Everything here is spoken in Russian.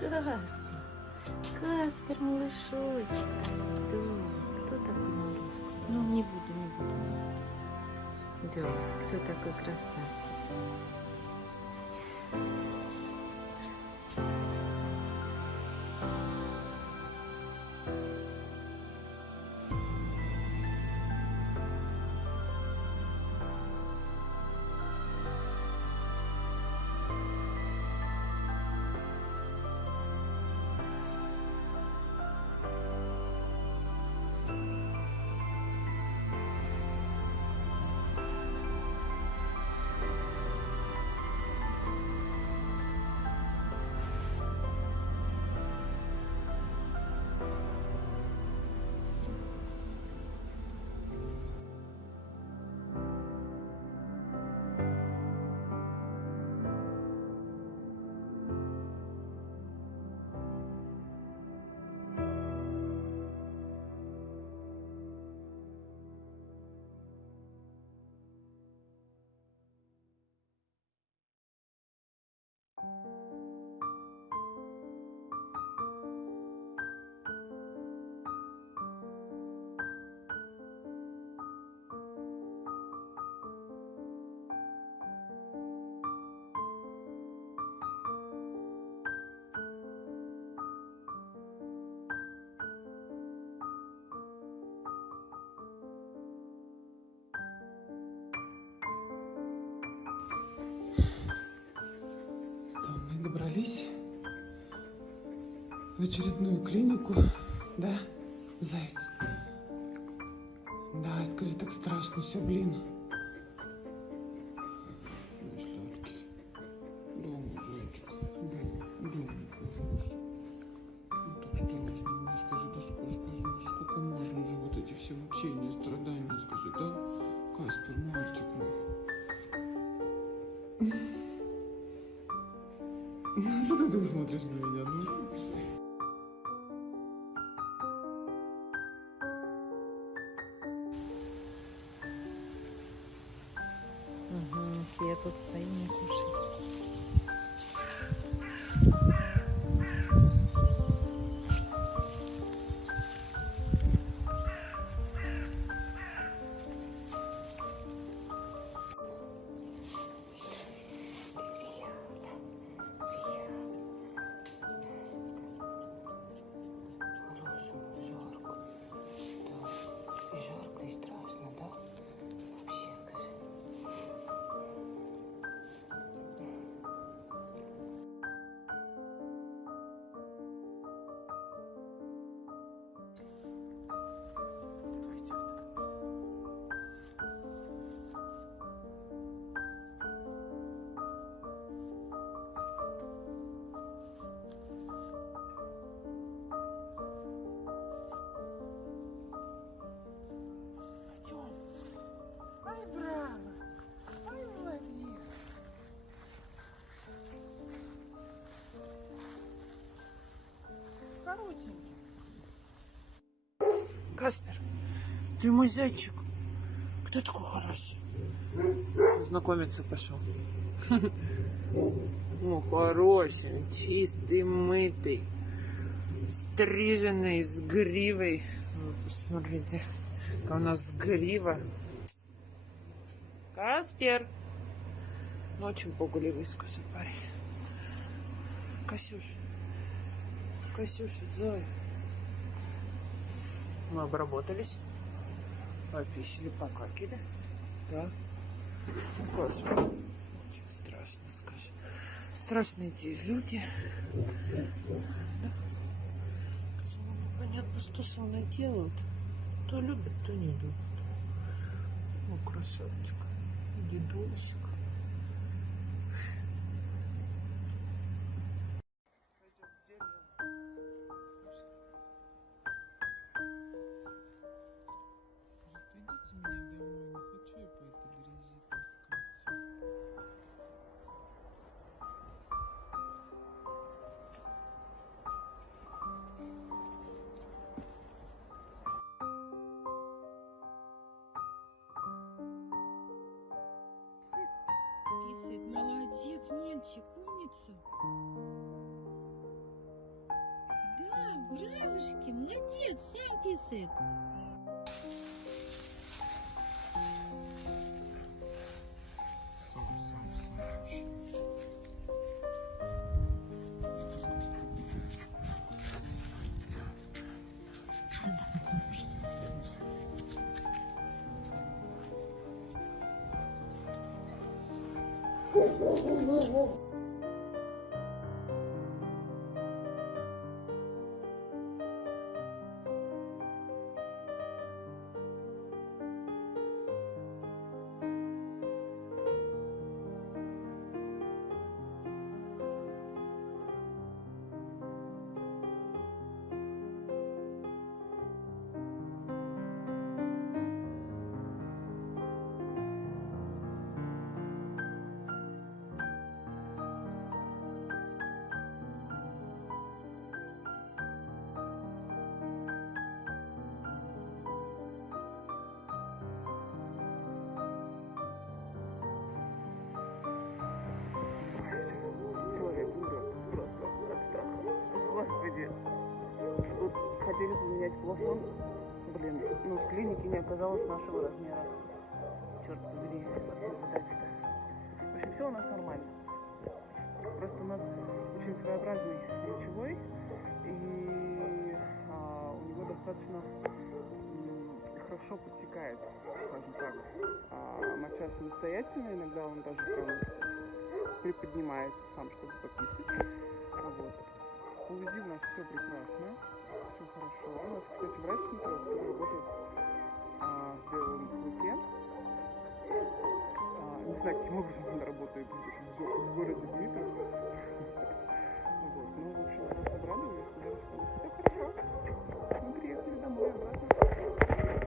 Каспер, Каспер, малышочек. Да, кто такой малышка? Ну, не буду, не буду. Да, кто такой красавчик? Что, мы добрались в очередную клинику, да, заяц? Да, скажи, так страшно все, блин. Мой сладкий. Дома, зайчик. Дома. Ну, так осторожно, мне скажи, да сколько можно уже вот эти все мучения, страдания, скажи, да? Каспер, мальчик мой. Что ты так смотришь на меня, ну? Угу, я тут стою, не кушаю. Жарко и страшно, да? Вообще скажи. Ай, браво! Ай, молодец! Коротенький. Каспер, ты мой зайчик. Кто такой хороший? Знакомиться пошел. Ну, хороший, чистый, мытый, стриженный, с гривой. Вот, посмотрите, какая у нас грива. Каспер! Ну, очень пугливый, сказал парень. Касюша, зай. Мы обработались, пописали, покакали. Да? Каспер. Очень страшно, скажи. Страшные эти люди. Да? Понятно, что со мной делают. То любят, то не любят. О, красавчик. Дедусик. Разведите меня домой, не хочу я по этой грязи таскаться. Писает, молодец, мальчик, умница. Бравушки, молодец, сам писает. Человек умрет просто от страха. Господи. Тут хотели поменять плафон. Блин, ну в клинике не оказалось нашего размера. Черт побери, задача-то. В общем, все у нас нормально. Просто у нас очень своеобразный лучевой, и у него достаточно хорошо подтекает, скажем так. Моча самостоятельно, иногда он даже прям приподнимается сам, чтобы пописать. Вот. По УЗИ у нас все прекрасно, все хорошо. У нас, кстати, врач который работает в Белом Клыке. Не знаю, каким образом он работает в городе Дмитров.